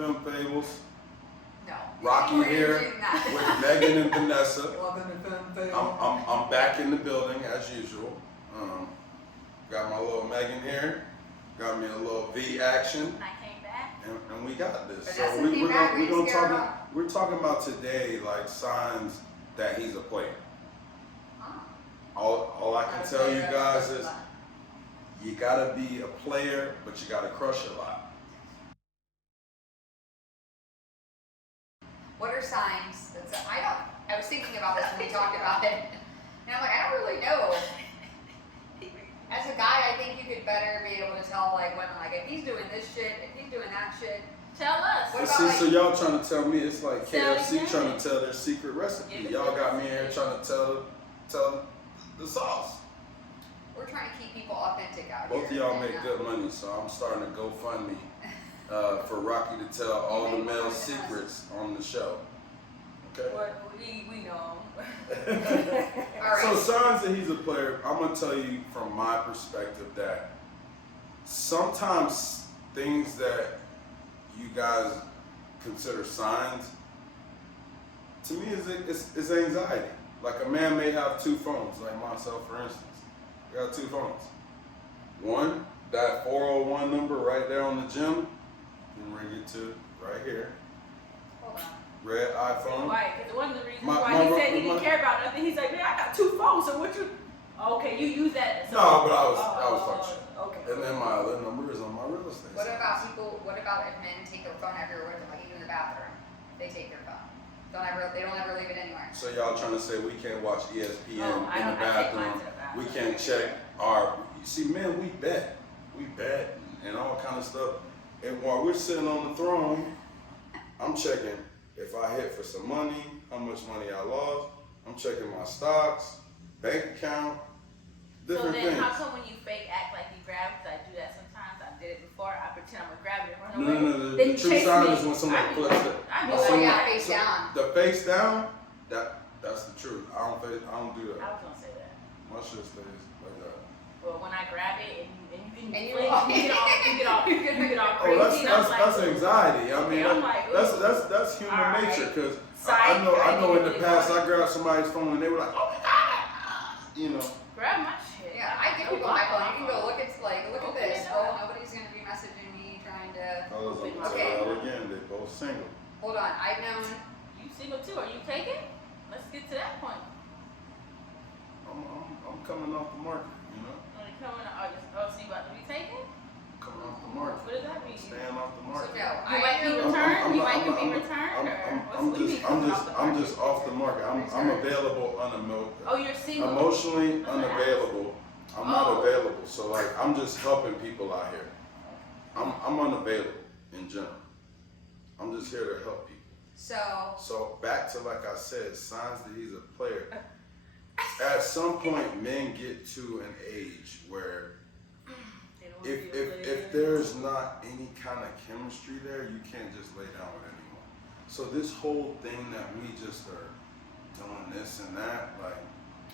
Film Fables. No. Rocky here with Megan and Vanessa. Welcome to Film Fables. I'm back in the building as usual. Got my little Megan here. Got me a little V action. And I came back. And we got this. Vanessa So came back, we're talking about today like signs that he's a player. All I can tell you guys is you gotta be a player, but you gotta crush a lot. What are signs? I was thinking about this when we talked about it, and I'm like, I don't really know. As a guy, I think you could better be able to tell like women, like if he's doing this shit, if he's doing that shit. Tell us. What See, about, so y'all trying to tell me it's like Tell KFC me. trying to tell their secret recipe. Y'all got me here trying to tell the sauce. We're trying to keep people authentic out here. Both of y'all make good money, so I'm starting to GoFundMe for Rocky to tell all the male secrets on the show. Okay? What we know. All right. So signs that he's a player, I'm gonna tell you from my perspective that sometimes things that you guys consider signs, to me is anxiety. Like a man may have two phones, like myself for instance. I got two phones. One, that 401 number right there on the gym, you can ring it to right here. Hold on. Red iPhone. Right, because one of the reasons My- why my- he said he my- didn't care about nothing, he's like, man, I got two phones, so what you? Okay, you use that. No, but I was talking shit. Okay. And then my other number is on my real estate. What signs. about people? What about if men take their phone everywhere, like even in the bathroom? They take their phone. They don't ever leave it anywhere. So y'all trying to say we can't watch ESPN Oh, I in the don't- I take mine bathroom? to the bathroom. We can't check our. You see, men, we bet and all kind of stuff. And while we're sitting on the throne, I'm checking if I hit for some money, how much money I lost. I'm checking my stocks, bank account, So different then, things. how come when you fake act like you grab? Because I do that sometimes. I did it before. I pretend I'm gonna grab it and run No, away. no, no. Then The you true chase sign me. is when somebody I be flips like- it. I be When like, someone- yeah, face down. The face down, that's the truth. I don't do I that. was gonna say that. My shit stays like that. But when I grab it and you you get all Oh, crazy, and I'm that's like, anxiety. I mean, okay, I'm like, that's human all right. nature. Because Psych, I know in the really past want I grabbed somebody's phone and they were like, oh my god, you know. grab my shit. Yeah, I give No people my phone. problem. You can go look at look Open at this. it Well, up. nobody's gonna be messaging me trying to. Fellas, I'm gonna Okay. tell y'all again, they both single. Hold on, I've known. You single too? Are you taken? Let's get to that point. I'm coming off the market, you know. When you coming, so you about to be taken? Coming off the market. What does that mean? Staying off the So market. no, You might be returned. You might be returned, or I'm what do you mean coming off the I'm market? just off the market. I'm available Oh, you're single. emotionally That's what I asked. unavailable. I'm not Oh. available. So like I'm just helping people out here. I'm unavailable in general. I'm just here to help people. So back to like I said, signs that he's a player. At some point, men get to an age where They don't wanna be a if player. there's not any kind of chemistry there, you can't just lay down with anyone. So this whole thing that we just are doing this and that, like.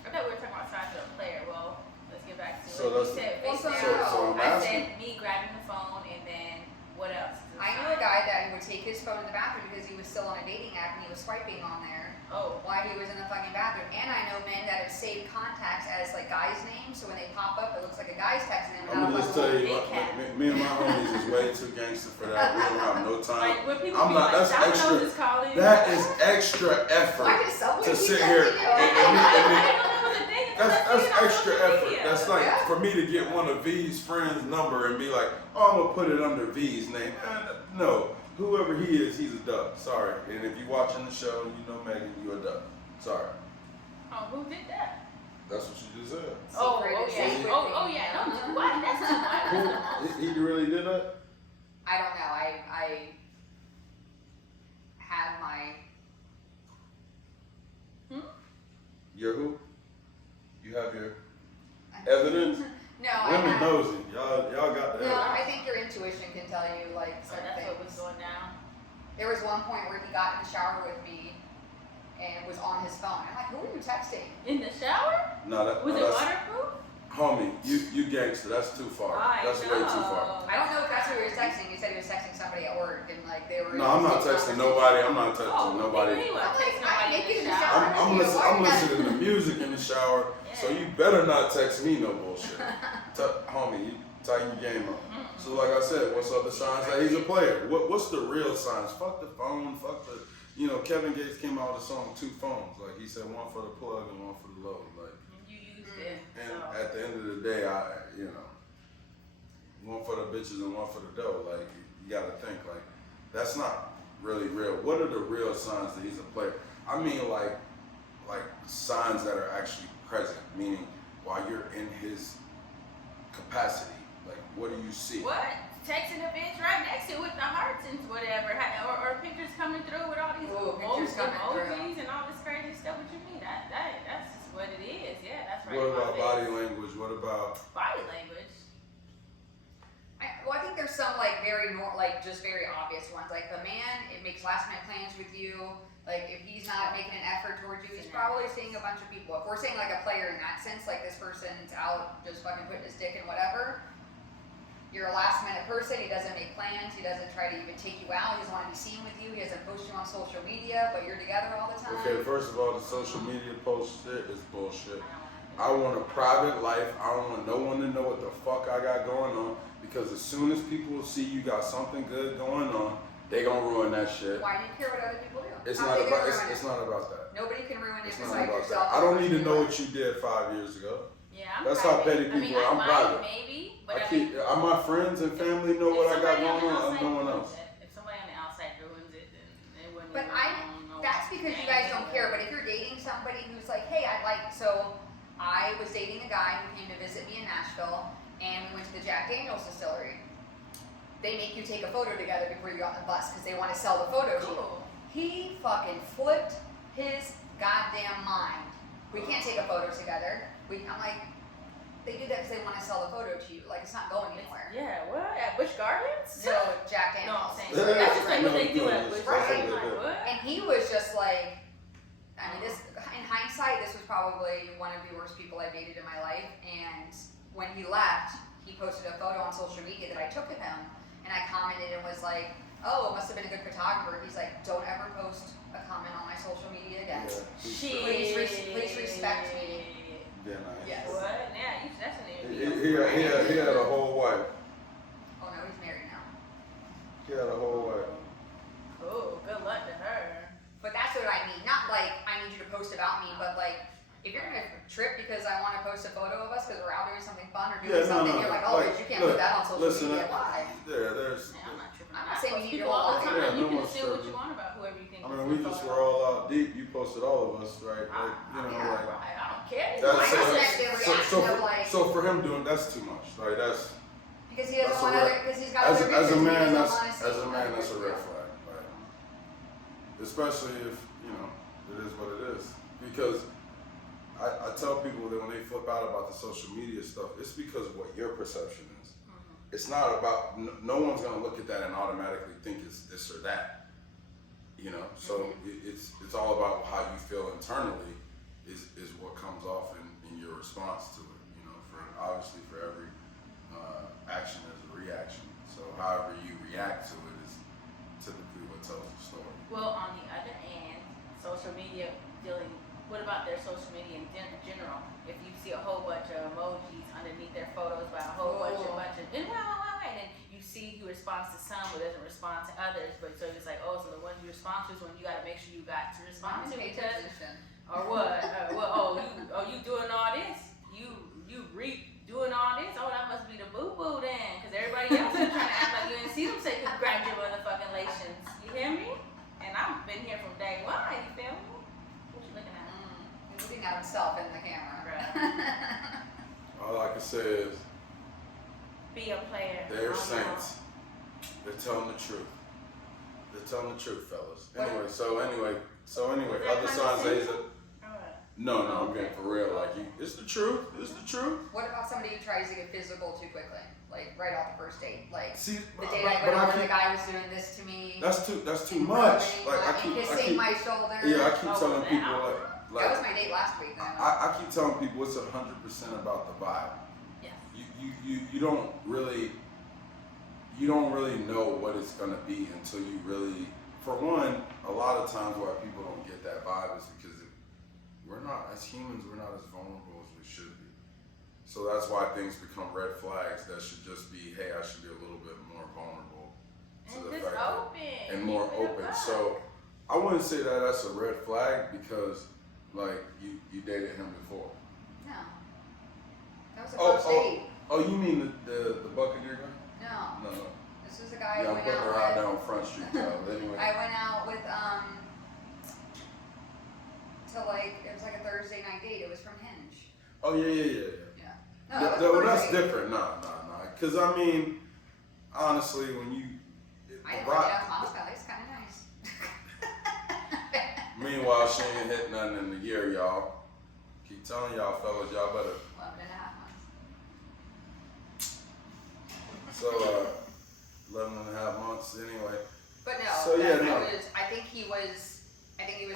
I thought we were talking about signs of a player. Well, let's get back to So it. that's- You said Well, face so- down. so I'm I asking- said me grabbing the phone, and then what else? is a I knew sign? a guy that would take his phone in the bathroom because he was still on a dating app and he was swiping on there Oh. while he was in the fucking bathroom. And I know men that have saved contacts as like guys' names, so when they pop up, it looks like a guy's texting them. I'm gonna just tell you, big cat. me and my homies is way too gangster for that. We don't have no time. Like when people I'm be not. like, That's "Domino's extra. is calling." That is extra Why effort does Subway to keep sit texting here. you? I didn't know that was a thing until I That's seen it on extra social effort. media. That's like Yeah. for me to get one of V's friends' number and be like, oh, I'm gonna put it under V's name. No, whoever he is, he's a duck. Sorry. And if you watching the show and you know Megan, you a duck. Sorry. Oh, who did that? That's what you just said. Oh, Secret oh is yeah. secret Oh, thing. yeah. Don't do what? That's too much. Who? He really did that? I don't know. I had my. Your who? You have your evidence? No, I Women have. nosy. Y'all got the No, evidence. I think your intuition can tell you like So certain that's what was things. going down. There was one point where he got in the shower with me and was on his phone. I'm like, who are you texting? In the shower? No, Was it that's, waterproof? I Homie, you gangster. That's too far. That's way too far. I don't know if that's who he was texting. He said he was texting somebody at work, and like they were. No, I'm not texting nobody. I'm not texting nobody. I'm listening to music in the shower, so you better not text me no bullshit. Homie, you tighten your game up. So like I said, what's up the signs that he's a player? What's the real signs? Fuck the phone, fuck the, Kevin Gates came out with a song, 2 phones. Like he said, one for the plug and one for the load. Like, you used it. and at the end of the day, one for the bitches and one for the dough. Like you gotta think like, that's not really real. What are the real signs that he's a player? I mean like signs that are actually present, meaning while you're in his capacity. Like, what do you see? What? Texting a bitch right next to it with the hearts and whatever, or pictures coming through with all these emojis and all this crazy stuff. What you mean? That's just what it is. Yeah, that's right. What about body language? What about body language? I think there's some like just very obvious ones. Like the man, it makes last minute plans with you. Like if he's not making an effort towards you, he's probably seeing a bunch of people. If we're saying like a player in that sense, like this person's out just fucking putting his dick in whatever. You're a last minute person, he doesn't make plans, he doesn't try to even take you out, he doesn't want to be seen with you, he doesn't post you on social media, but you're together all the time. Okay, first of all, the social media post shit is bullshit. I want a private life, I don't want no one to know what the fuck I got going on, because as soon as people see you got something good going on, they gonna ruin that shit. Why do you care what other people do? It's not about that. Nobody can ruin it It's besides not about yourself. that. I don't need to know what you did 5 years ago. Yeah, that's how petty people are. I'm private. Maybe, but my friends and family know what I got going on. No one else. If somebody on the outside ruins it, then they wouldn't. But that's because you guys don't care. But if you're dating somebody who's like, hey, I was dating a guy who came to visit me in Nashville, and we went to the Jack Daniels distillery. They make you take a photo together before you get on the bus because they want to sell the photo to you. He fucking flipped his goddamn mind. We can't take a photo together. I'm like, they do that because they want to sell the photo to you. Like, it's not going anywhere. Yeah, what? At Busch Gardens? No, Jack Daniels. No, I'm saying. That's just like what they do at Busch Gardens. Like, what? And he was just like, I mean, in hindsight, this was probably one of the worst people I dated in my life. And when he left, he posted a photo on social media that I took of him. And I commented and was like, oh, it must have been a good photographer. He's like, don't ever post a comment on my social media again. Yeah, please respect me. Yeah, nice. Yes. What? Yeah, that's an He had a whole wife. Oh no, he's married now. He had a whole wife. Oh, good luck to her. But that's what I mean. Not like I need you to post about me, but like if you're gonna trip because I want to post a photo of us because we're out doing something fun or doing something, you're like, oh, bitch, you can't put that on social media. Why? I'm not tripping. I'm not saying you need to people all the time. Yeah, You no can one's assume what tripping. you want about whoever you think. I mean, we just were all out deep. You posted all of us, right? Like, I don't care. So for him doing that's too much. Like that's because he doesn't want other because he's got other as a man that's a red flag. Like, especially if it is what it is. Because I tell people that when they flip out about the social media stuff, it's because of what your perception is. It's not about, no one's gonna look at that and automatically think it's this or that. So it's all about how you feel internally is what comes off in your response to it. Obviously for every action there's a reaction. So however you react to it is typically what tells the story. Well, on the other hand, social media what about their social media in general? If you see a whole bunch of emojis underneath their photos by a whole bunch of, and then you see who responds to some but doesn't respond to others. But so it's like, so the ones you respond to is when you got to make sure you got to respond to because, or what? You doing all this? You doing all this? Oh, that must be the boo boo then, because everybody else is trying to act like you didn't see them say congratulations. You hear me? And I've been here from day one. You feel me? What you looking at? He's looking at himself in the camera. All I can say is, be a player. they're saints. They're telling the truth. They're telling the truth, fellas. Anyway, other signs that he's a... No, I'm being for real. Like, it's the truth. It's the truth. What about somebody who tries to get physical too quickly? Like, right off the first date? Like, see, the date I went on where the guy was doing this to me. That's too much. Like, I keep my shoulder. Yeah, I keep telling people, like... That was my date last week, though. I keep telling people it's 100% about the vibe. you don't really know what it's gonna be until you really. For one, a lot of times why people don't get that vibe is because we're not, as humans, we're not as vulnerable as we should be. So that's why things become red flags that should just be, hey, I should be a little bit more vulnerable to And the just fact that, open. and more Keep it open. above. So I wouldn't say that that's a red flag because like you dated him before. No. That was the first date. Oh, you mean the Buccaneer guy? No. No. This was a guy Yeah, who I'm went putting out her out with. there on Front Street, child. Anyway. I went out with to like it was like a Thursday night date. It was from Hinge. Oh yeah. Yeah. No, that was Well, the that's first date. different. Nah. Cause I mean, honestly, when you I didn't like it. Moscow. It's kind of nice. meanwhile, she ain't hit nothing in the year, y'all. Keep telling y'all, fellas, y'all better. 11 and a half months. So, 11 and a half months anyway. But no. So, yeah, no. I think he was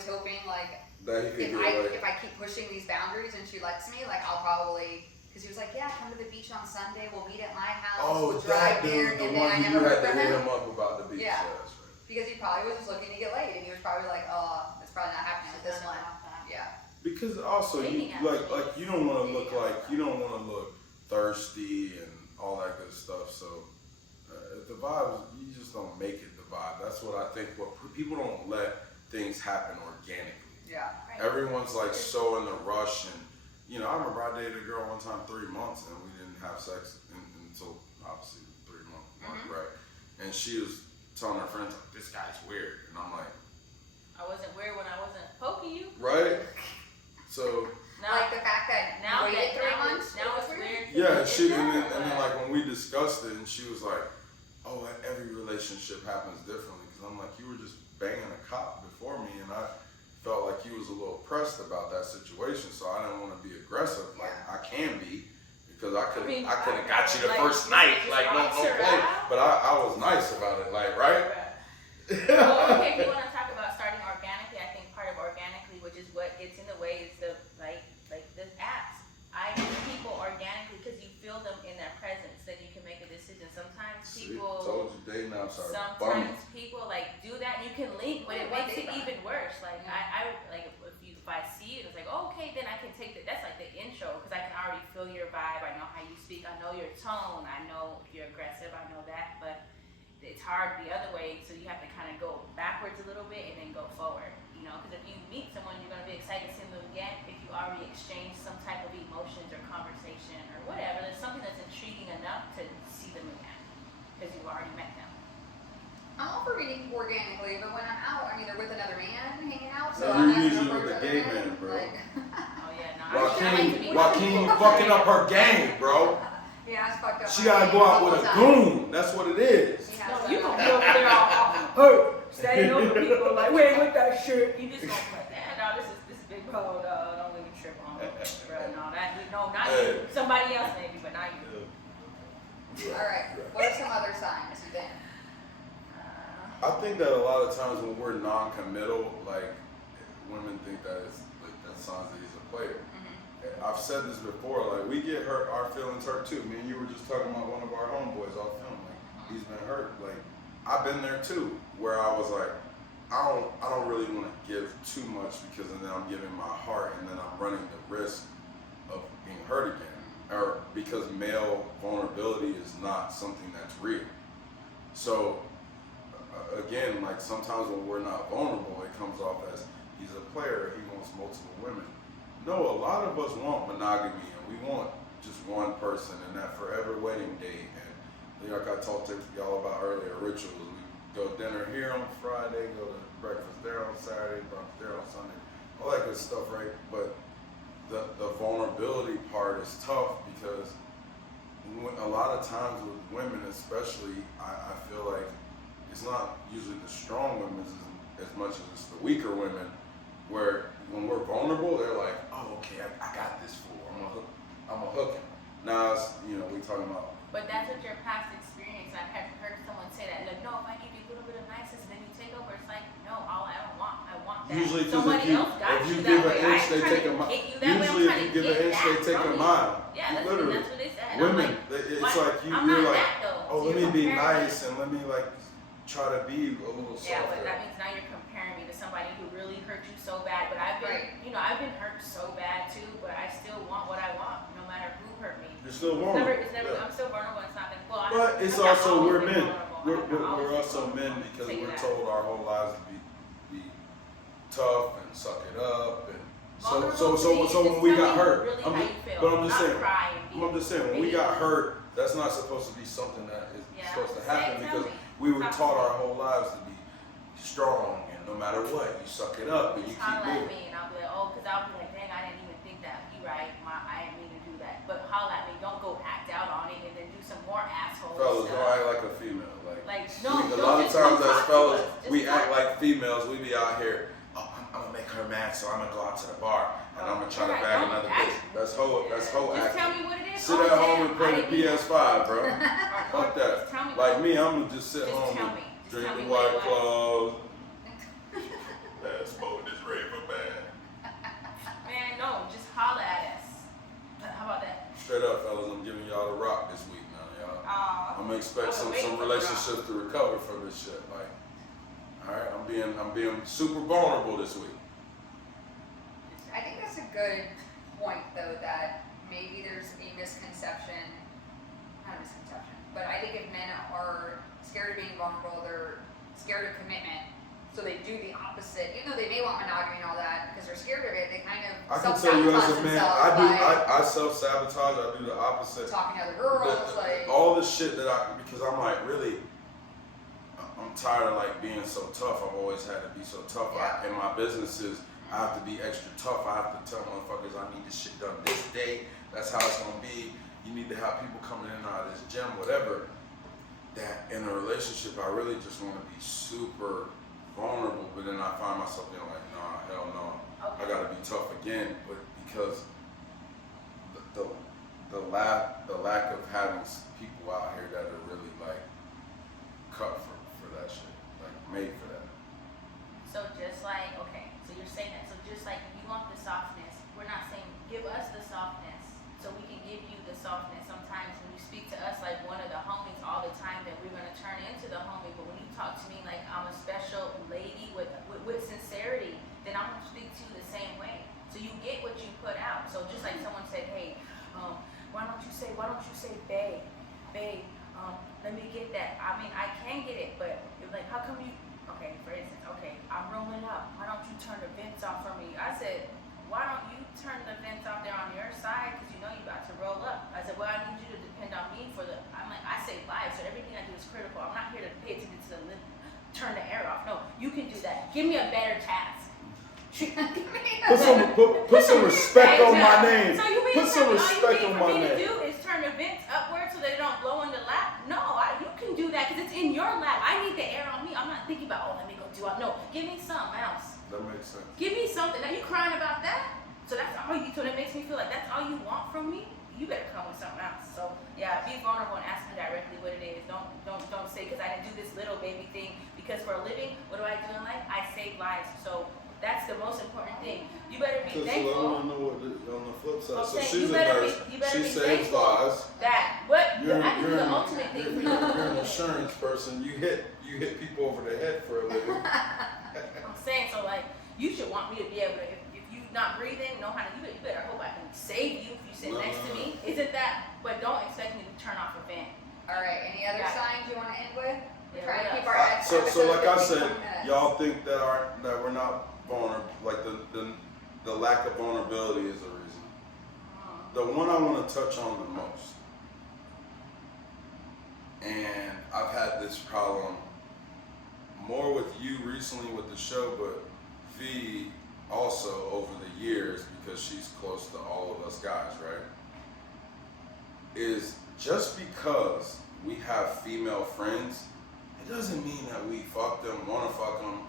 hoping like That he could if get away. if I keep pushing these boundaries and she lets me, like I'll probably. Because he was like, yeah, come to the beach on Sunday. We'll meet at my house. Oh, we'll that drive there. dude, the And then one I who you never had heard to from hit him. him up about the beach. Yeah. That's right. Because he probably was just looking to get laid, and he was probably like, oh, it's probably not happening with this one. Yeah. Because also, you Dating apps. you don't want to look like you don't want to look thirsty and all that good stuff. So if the vibes, you just don't make it the vibe. That's what I think. What people don't let things happen organically. Yeah. Right. Everyone's like so in the rush, and I remember I dated a girl one time 3 months, and we didn't have sex until obviously 3 months, Mhm. right? And she was telling her friends like, "This guy's weird," and I'm like, I wasn't weird when I wasn't poking you. right? So. Now, Like the fact that now you waited 3 now months. Now was it's weird. Yeah, It's and not, then but- like when we discussed it, and she was like, "Oh, every relationship happens differently." Because I'm like, "You were just banging a cop before me, and I felt like you was a little pressed about that situation, so I didn't want to be aggressive. Like I can be, because I could have got you the like, first night, just like no answer play. out. But I was nice about it, like right." Well, okay, if you want to talk about starting organically, I think part of organically, which is what gets in the way, is the like the apps. I meet people organically because you feel them in their presence, then you can make a decision. Sometimes See, people, told you dating apps are bummy. sometimes people like do that, and you can link, but it What makes it date even worse. Like Yeah. I like if I see it, it's like okay, then I can take that. That's like the intro because I can already feel your vibe. I know how you speak. I know your tone. I know if you're aggressive. I know that, but it's hard the other way, so you have to kind of go backwards a little bit and then go forward, because if you meet someone, you're going to be excited to see them again if you already exchanged some type of emotions or conversation or whatever. There's something that's intriguing enough to see them again because you've already met them. I'm all for meeting organically, but when I'm out, I'm either with another man hanging out, so Yeah, I'm you're not usually gonna with a approach gay other man, men. bro. Like, Oh yeah, no, I like to be Joaquin fucking up her game, bro. yeah, it's fucked up. She gotta go out with a goon. That's what it is. No, you gonna be over there all hurt, standing over people like, wait, with that shit. You just gonna be like, no, this is big bro. Don't even trip on it, bro. No, not you. Somebody else maybe, but not you. All right. What are some other signs you think? I think that a lot of times when we're non-committal, like women think that it's like that signs that he's a player. I've said this before, like we get hurt, our feelings hurt too. Me and you were just talking about one of our homeboys off film, like he's been hurt. Like I've been there too, where I was like, I don't really want to give too much because then I'm giving my heart and then I'm running the risk of being hurt again, or because male vulnerability is not something that's real. So again, like sometimes when we're not vulnerable, it comes off as he's a player, he wants multiple women. No, a lot of us want monogamy and we want just one person and that forever wedding date. And like I talked to y'all about earlier, rituals. We go dinner here on Friday, go to breakfast there on Saturday, brunch there on Sunday, all that good stuff, right? But the vulnerability part is tough because a lot of times with women especially, I feel like it's not usually the strong women as much as it's the weaker women, where when we're vulnerable, they're like, oh, okay, I got this fool. I'm a hook him. Now, we talking about. But that's what your past experience. I've heard someone say that. Like, no, if I give you a little bit of niceness and then you take over, it's like, no, I want that. Usually, somebody else got if you you give that an way. inch, they take a mile. Usually, if you give an inch, they take a mile. Yeah, Literally. that's what they said. women, like, it's like I'm you're not like, that though. oh, So let me you're be comparing me. nice and let me like try to be a little softer. Yeah, but that means now you're comparing me to somebody who really hurt you so bad. But I've been, you know, I've been hurt so bad too. But I still want what I want, no matter who hurt me. You're still vulnerable. It's never. I'm still vulnerable. It's not gonna. Well, But it's I've not also always we're been men. vulnerable. We're also men because we're told our whole lives to be tough and suck it up and so when we got hurt, really I'm how just, you feel. but I'm just Not saying, cry and be I'm just saying when we got hurt, that's not supposed to be something that is supposed to happen because we were taught our whole lives to be strong and no matter what, you suck it up and you keep holla at moving. me and I'll be like, oh, because I'll be like, dang, I didn't even think that. You right, I didn't mean to do that. But holla at me, don't go act out on it and then do some more asshole Fellas, stuff. don't act like a female. A lot of times as fellas, we act like females. We be out here. Oh, I'm gonna make her mad, so I'm gonna go out to the bar and I'm gonna try to bag another bitch. That's hoe Just acting. tell me what it is. Sit at home and play the PS5, bro. Fuck that. Like me, I'm gonna just sit home and drink the White Claws. Man, smoke this raver, man. Man, no, just holla at us. How about that? Straight up, fellas, I'm giving y'all the rock this week now, y'all. I'm gonna expect some relationships to recover from this shit. Like, all right, I'm being super vulnerable this week. I think that's a good point, though, that maybe there's a misconception, not a misconception, but I think if men are scared of being vulnerable, they're scared of commitment, so they do the opposite. Even though they may want monogamy and all that, because they're scared of it, they kind of I can tell you as a man, I themselves self-sabotage, I do the opposite. by talking to other girls, like all the shit that because I'm like, really, I'm tired of like being so tough. I've always had to be so tough. Yeah. In my businesses, I have to be extra tough. I have to tell motherfuckers I need this shit done this day. That's how it's gonna be. You need to have people coming in and out of this gym, whatever. That in a relationship, I really just want to be super vulnerable, but then I find myself being like, nah, hell no. I gotta be tough again, but because the lack of having people out here that are really like cut for that shit, like made for that. So just like, okay, so you're saying that. So just like you want the softness, we're not saying give us the softness so we can give you the softness. Sometimes when you speak to us like one of the homies all the time, then we're gonna turn into the homie. But when you talk to me like I'm a special lady with sincerity, then I'm gonna speak to you the same way. So you get what you put out. So just like someone said, hey, why don't you say babe, let me get that. I mean, I can get it, but you're like, how come you? Okay, for instance, okay, I'm rolling up. Why don't you turn the vents off for me? I said, why don't you turn the vents off there on your side? Because you know you're about to roll up. I said, well, I need you to depend on me for the. I'm like, I save lives, so everything I do is critical. I'm not here to pay attention to turn the air off. No, you can do that. Give me a better task. Put some respect on my name. So you mean Put some respect on my all you need for me name. to do is turn the vents upward so they don't blow in the lap? No, you can do that because it's in your lap. I need the air on me. I'm not thinking about, let me go do it. No, give me something else. That makes sense. Give me something. Now you crying about that? So that's all you. So that makes me feel like that's all you want from me. You better come with something else. So yeah, be vulnerable and ask me directly what it is. Don't say because I didn't do this little baby thing. Because for a living, what do I do in life? I save lives. So that's the most important thing. You better be thankful. So I want to know what on the flip side. So Okay, she's a nurse. She saves lives. That what I can do the ultimate thing. You're an insurance person. You hit people over the head for a living. I'm saying so like you should want me to be able to if you not breathing, know how to you better hope I can save you if you sit next to me. Isn't that? But don't expect me to turn off a vent. all right, any other signs you want to end with? We're Yeah, trying to what keep else? our So like I episodes said, 15 minutes. y'all think that we're not vulnerable. Like the lack of vulnerability is a reason. The one I want to touch on the most, and I've had this problem more with you recently with the show, but V also over the years because she's close to all of us guys, right? Is just because we have female friends, it doesn't mean that we fuck them, want to fuck them,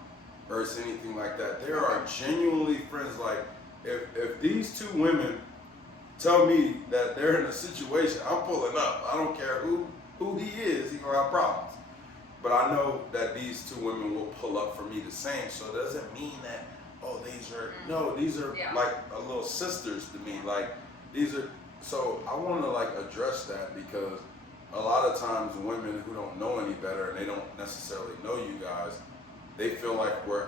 or it's anything like that. There are genuinely friends. Like if these two women tell me that they're in a situation, I'm pulling up. I don't care who he is, he gonna have problems. But I know that these two women will pull up for me the same. So it doesn't mean that these are like a little sisters to me. Like these are So I want to like address that because a lot of times women who don't know any better and they don't necessarily know you guys, they feel like we're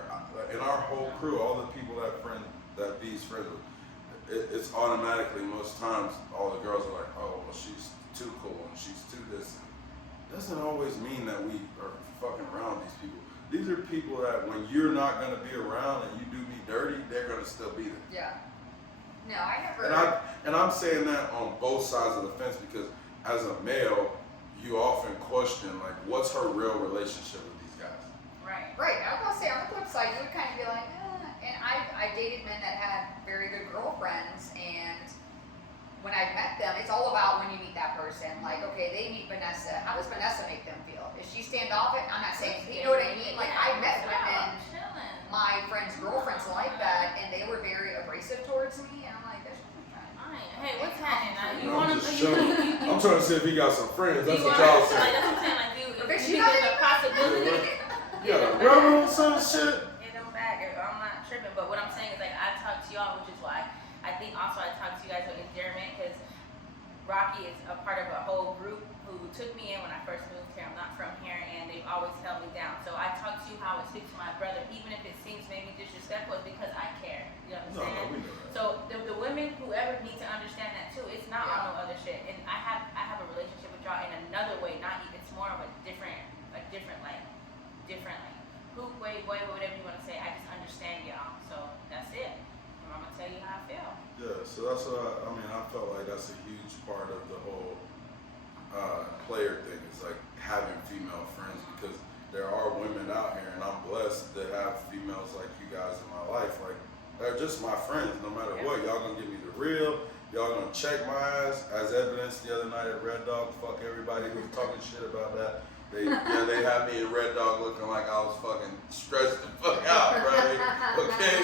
in our whole crew, all the people that B's friends with. It's automatically most times all the girls are like, oh, well, she's too cool and she's too this. Doesn't always mean that we are fucking around these people. These are people that when you're not gonna be around and you do me dirty, they're gonna still be there. Yeah. No, I never. And I'm saying that on both sides of the fence because as a male, you often question like, what's her real relationship with these guys? Right. Right. I was gonna say on the flip side, you would kind of be like, and I dated men that had very good girlfriends, and when I met them, it's all about when you meet that person. Like, okay, they meet Vanessa. How does Vanessa make them feel? Is she standoffish? I'm not saying, you know what I mean? Like, I met women, my friends' girlfriends like that, and they were very abrasive towards me, and I'm like, that's just trying. Hey, what's happening? You I'm want just to? showing. I'm trying to see if he got some friends. That's You what wanna- y'all Like, saying. that's what I'm saying. Like, Bitch, you you think got there's a any- possibility? You got a brother or some shit? It don't matter. I'm not tripping. But what I'm saying is, like, I talk to y'all, which is why I think also I talk to you guys with endearment because Rocky is a part of a whole group who took me in when I first moved here. I'm not from here, and they've always held me down. So I talk to you how I speak to my brother, even if it seems maybe disrespectful, it's because I care. You No, understand? we know that. So the women, whoever need to understand that too. It's not on no other shit. And I have a relationship with y'all in another way. Not it's more of a different like, hoop way, whatever you want to say. I just understand y'all. So that's it. And I'm gonna tell you how I feel. Yeah, so that's what I mean. I felt like that's a huge part of the whole player thing. Is like having female friends because there are women out here, and I'm blessed to have females like you guys in my life. Like they're just my friends. No matter what, y'all gonna give me the real. Y'all gonna check my ass, as evidenced the other night at Red Dog. Fuck everybody who's talking shit about that. They had me in Red Dog looking like I was fucking stressed the fuck out, right? Okay,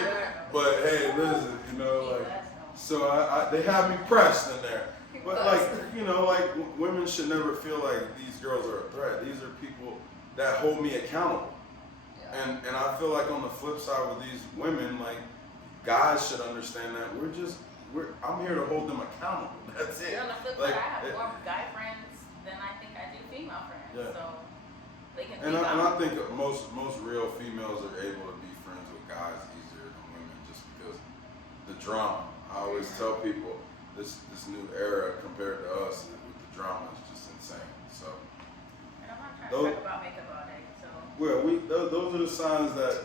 but hey, listen, you know, like, so they had me pressed in there. But like, you know, like women should never feel like these girls are a threat. These are people that hold me accountable. Yeah. And I feel like on the flip side with these women, like guys should understand that I'm here to hold them accountable. That's it. On the flip Like, side, I have more guy friends than I think I do female friends. Yeah. So they can. And I think most real females are able to be friends with guys easier than women just because the drama. I always tell people this new era compared to us with the drama is just insane. So And I'm not trying Those- to talk about makeup all day. So well, those are the signs that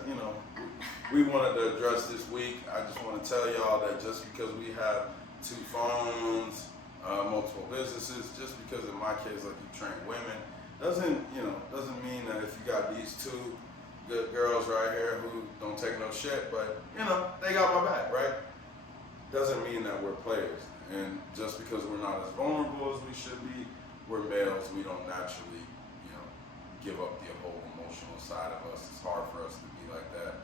we wanted to address this week. I just want to tell y'all that just because we have 2 phones, multiple businesses, just because in my case, like you train women, doesn't mean that if you got these 2 good girls right here who don't take no shit, but they got my back, right? Doesn't mean that we're players. And just because we're not as vulnerable as we should be, we're males. We don't naturally, give up the whole emotional side of us. It's hard for us to be like that,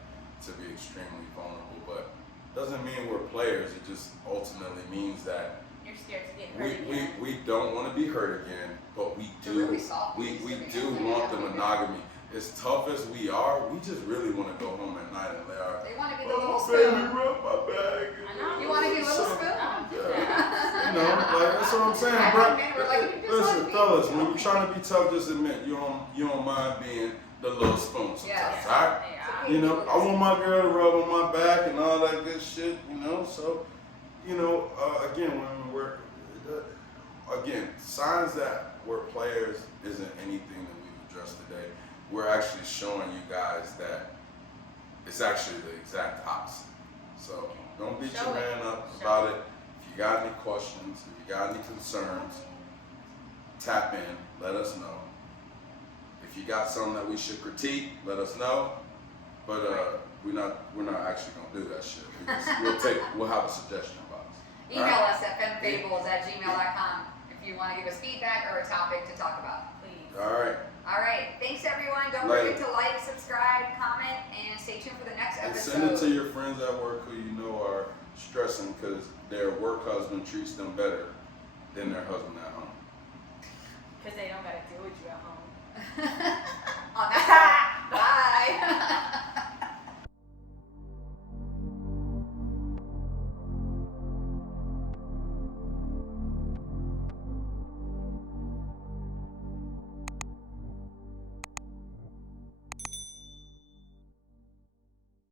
to be extremely vulnerable. But doesn't mean we're players. It just ultimately means that you're scared to get hurt again. we don't want to be hurt again, but we They're do really soft we things to me. do want the monogamy. As tough as we are, we just really want to go home at night and lay our They want to be the little baby, spoon. rub my back. I know. You want to be little So- spoon? Yeah. Like that's what I'm saying, I bro. know men were like, you just Listen, want to be- fellas, when you're trying to be tough, just admit you don't mind being the little spoon sometimes, Yes. alright? Hey, I want my girl to rub on my back and all that good shit, So, again, when we're signs that we're players isn't anything that we've addressed today. We're actually showing you guys that it's actually the exact opposite. So don't beat your man up about it. If you got any questions, if you got any concerns, tap in, let us know. If you got something that we should critique, let us know. But we're not actually gonna do that shit. We'll have a suggestion box. Email us at femfables@gmail.com if you want to give us feedback or a topic to talk about. Please. All right. All right. Thanks, everyone. Don't Later. forget to like, subscribe, comment, and stay tuned for the next And episode. send it to your friends at work who you know are stressing because their work husband treats them better than their husband at home. Because they don't got to deal with you at home. On that. Bye.